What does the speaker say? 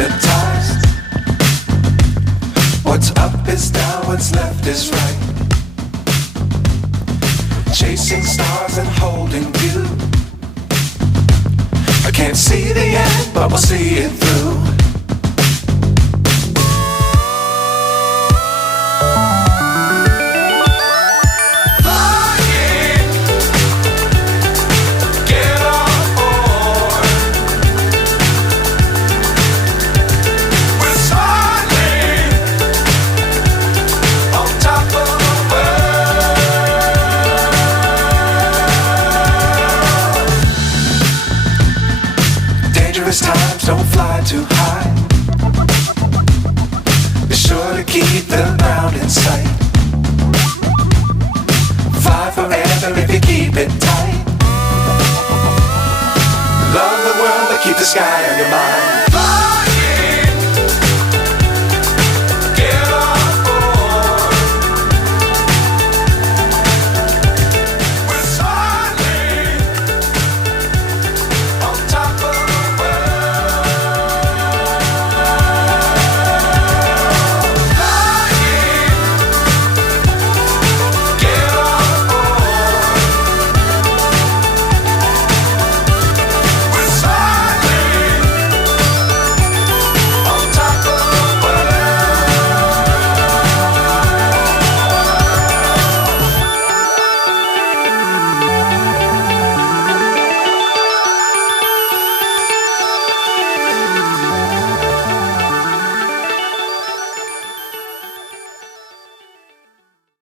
hypnotized. What's up is down, what's left is right. Chasing stars and holding you. I can't see the end, but we'll see it through. Times don't fly too high. Be sure to keep the ground in sight. Fly forever if you keep it tight. Love the world but keep the sky on your mind.